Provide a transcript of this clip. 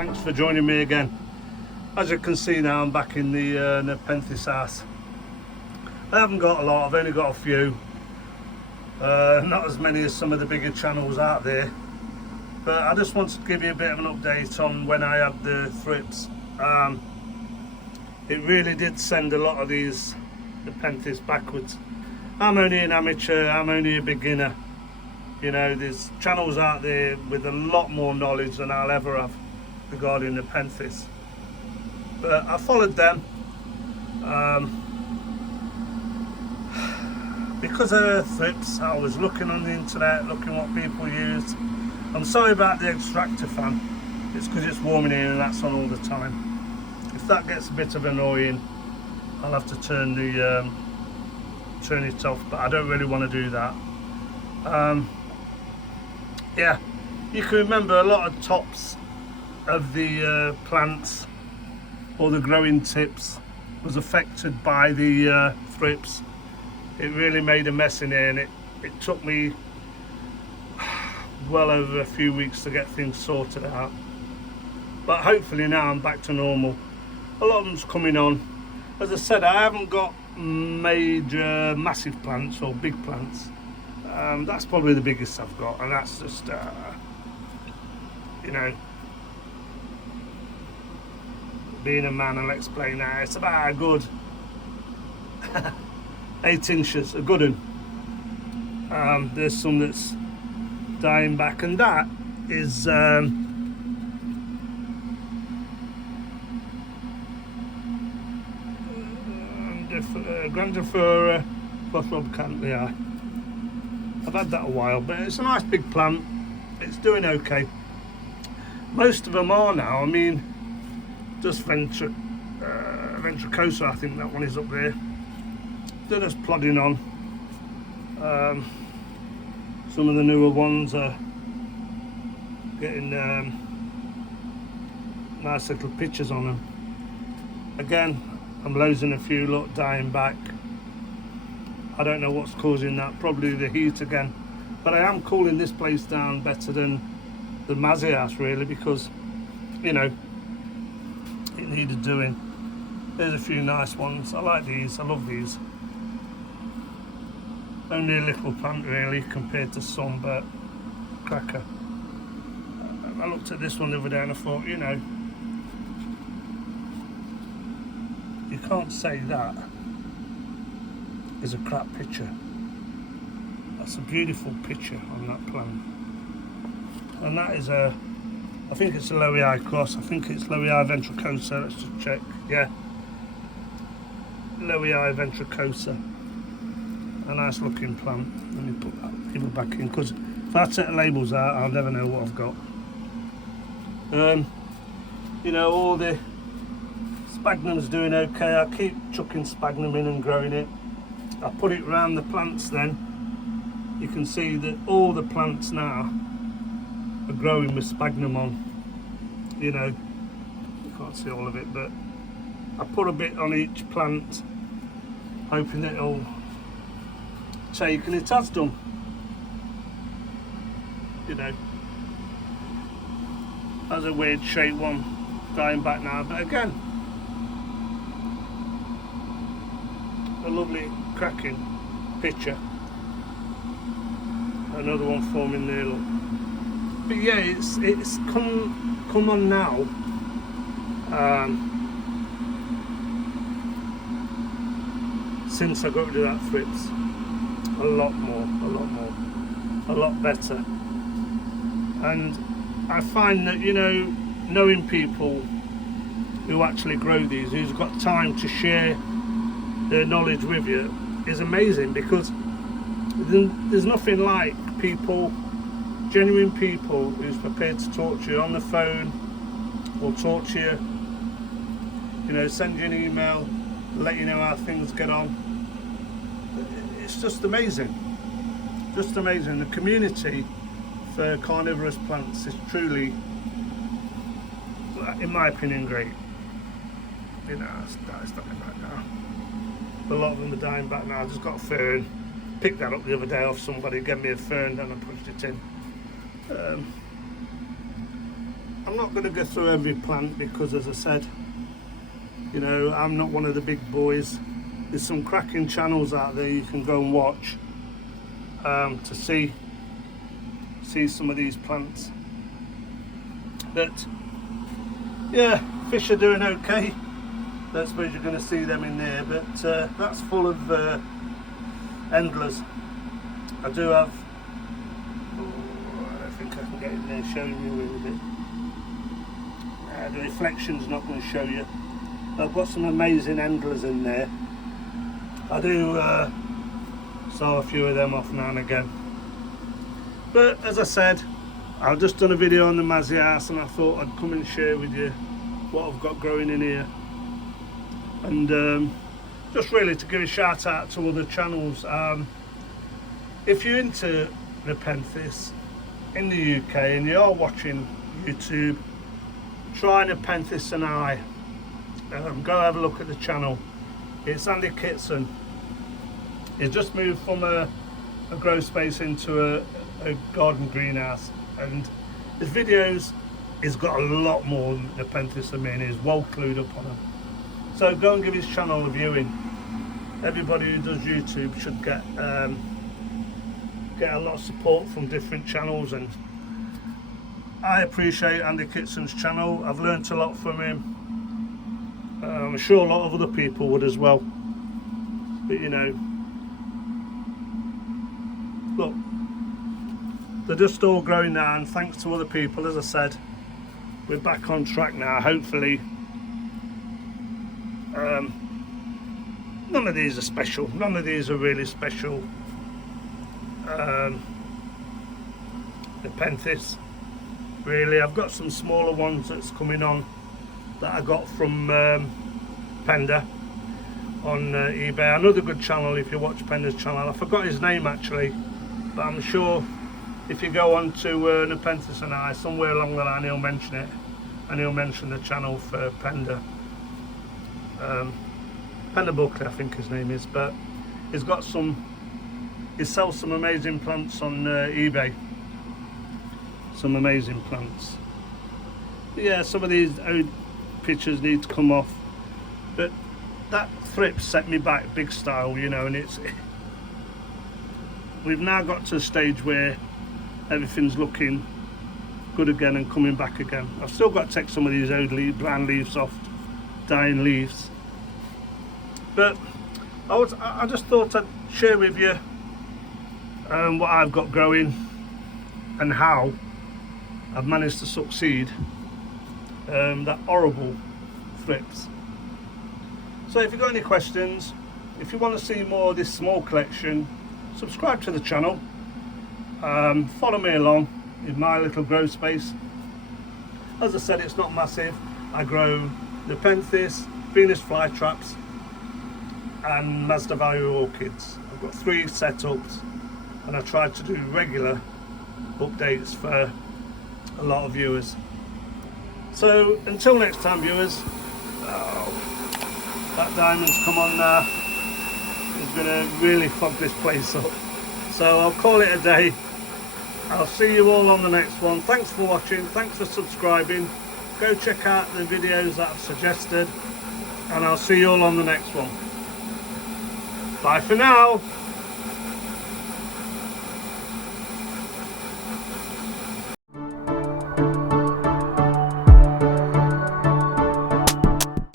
thanks for joining me again. As you can see now, I'm back in the Nepenthes house. I haven't got a lot, I've only got a few. Not as many as some of the bigger channels out there. But I just wanted to give you a bit of an update on when I had the thrips. It really did send a lot of these Nepenthes backwards. I'm only an amateur, I'm only a beginner. You know, there's channels out there with a lot more knowledge than I'll ever have regarding Nepenthes. But I followed them. Because of thrips, I was looking on the internet, looking what people used. I'm sorry about the extractor fan. It's because it's warming here and that's on all the time. If that gets a bit of annoying, I'll have to turn it off, but I don't really want to do that. Yeah, you can remember a lot of tops of the plants or the growing tips was affected by the thrips. It really made a mess in here, and it took me well over a few weeks to get things sorted out. But hopefully now I'm back to normal. A lot of them's coming on. As I said, I haven't got major massive plants or big plants. That's probably the biggest I've got, and that's just you know, being a man, I'll explain that. It's about a good 8 inches, a good one. There's some that's dying back, and that is Grandiflora Cantley. I've had that a while, but it's a nice big plant. It's doing okay. Most of them are now. I mean, just ventricosa, I think that one is up there. They're just plodding on. Some of the newer ones are getting nice little pictures on them. Again, I'm losing a few, look, dying back. I don't know what's causing that, probably the heat again. But I am cooling this place down better than the Mazzy house, really, because, you know, it needed doing. There's a few nice ones. I like these, I love these. Only a little plant really compared to some, but cracker. I looked at this one the other day and I thought, you know, you can't say that is a crap picture. That's a beautiful picture on that plant. And that is a, I think it's a Lowii cross. I think it's Lowii ventricosa. Let's just check. Yeah, Lowii ventricosa. A nice looking plant. Let me put that label back in, because if I take the labels out, I'll never know what I've got. You know, all the sphagnum's doing okay. I keep chucking sphagnum in and growing it. I put it around the plants then. You can see that all the plants now are growing with sphagnum on. You know, you can't see all of it, but I put a bit on each plant, hoping that it'll take, and it has done. You know, that's a weird shaped one dying back now, but again, a lovely cracking picture. Another one forming there, look. But yeah, it's come on now. Since I got rid of that thrips, a lot better. And I find that, you know, knowing people who actually grow these, who's got time to share their knowledge with you, is amazing, because there's nothing like people, genuine people who's prepared to talk to you on the phone or talk to you, you know, send you an email, let you know how things get on. It's just amazing. Just amazing. The community for carnivorous plants is truly, in my opinion, great. You know, it's dying back now. A lot of them are dying back now. I just got a fern. Picked that up the other day off somebody, gave me a fern, and I pushed it in. I'm not going to go through every plant because, as I said, you know, I'm not one of the big boys. There's some cracking channels out there you can go and watch to see some of these plants. But yeah, fish are doing okay. Don't suppose you're going to see them in there, but that's full of endlers. I do have, I think I can get in there showing you a little bit. The reflection's not going to show you. I've got some amazing endlers in there. I do saw a few of them off now and again. But as I said, I've just done a video on the Mazias and I thought I'd come and share with you what I've got growing in here. And just really to give a shout out to other channels. If you're into Nepenthes in the UK and you are watching YouTube, try Nepenthes and I. Go have a look at the channel. It's Andy Kitson. He's just moved from a grow space into a garden greenhouse, and his videos, he's got a lot more Nepenthes than me, and he's well clued up on them. So go and give his channel a viewing. Everybody who does YouTube should get a lot of support from different channels, and I appreciate Andy Kitson's channel. I've learnt a lot from him. I'm sure a lot of other people would as well. But you know, look, they're just all growing now, and thanks to other people, as I said, we're back on track now. Hopefully, none of these are special. None of these are really special. Nepenthes, really. I've got some smaller ones that's coming on that I got from Pender on eBay. Another good channel if you watch Pender's channel. I forgot his name actually, but I'm sure if you go on to Nepenthes and I, somewhere along the line he'll mention it, and he'll mention the channel for Pender. Pender Buckley I think his name is, but he's got some, he sells some amazing plants on eBay. Some amazing plants. But yeah, some of these old pictures need to come off, but that Thrips set me back big style, you know, and we've now got to a stage where everything's looking good again and coming back again. I've still got to take some of these old brown leaves off, dying leaves, but I just thought I'd share with you what I've got growing and how I've managed to succeed that horrible Thrips. So if you've got any questions, if you want to see more of this small collection, subscribe to the channel, follow me along in my little grow space. As I said, it's not massive. I grow Nepenthes, Venus flytraps and Mazda Value orchids. I've got 3 setups, and I try to do regular updates for a lot of viewers. So until next time, viewers. That diamond's come on now. It's going to really fog this place up. So I'll call it a day. I'll see you all on the next one. Thanks for watching. Thanks for subscribing. Go check out the videos that I've suggested, and I'll see you all on the next one. Bye for now.